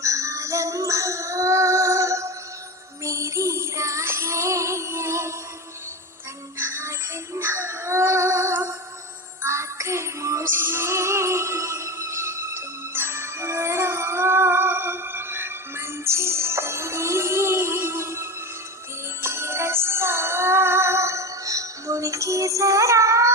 लम्हा मेरी राहें तन्हा तन्हा आकर मुझे तुम थारो मंजिल तेरी देखे रास्ता मुड़ के जरा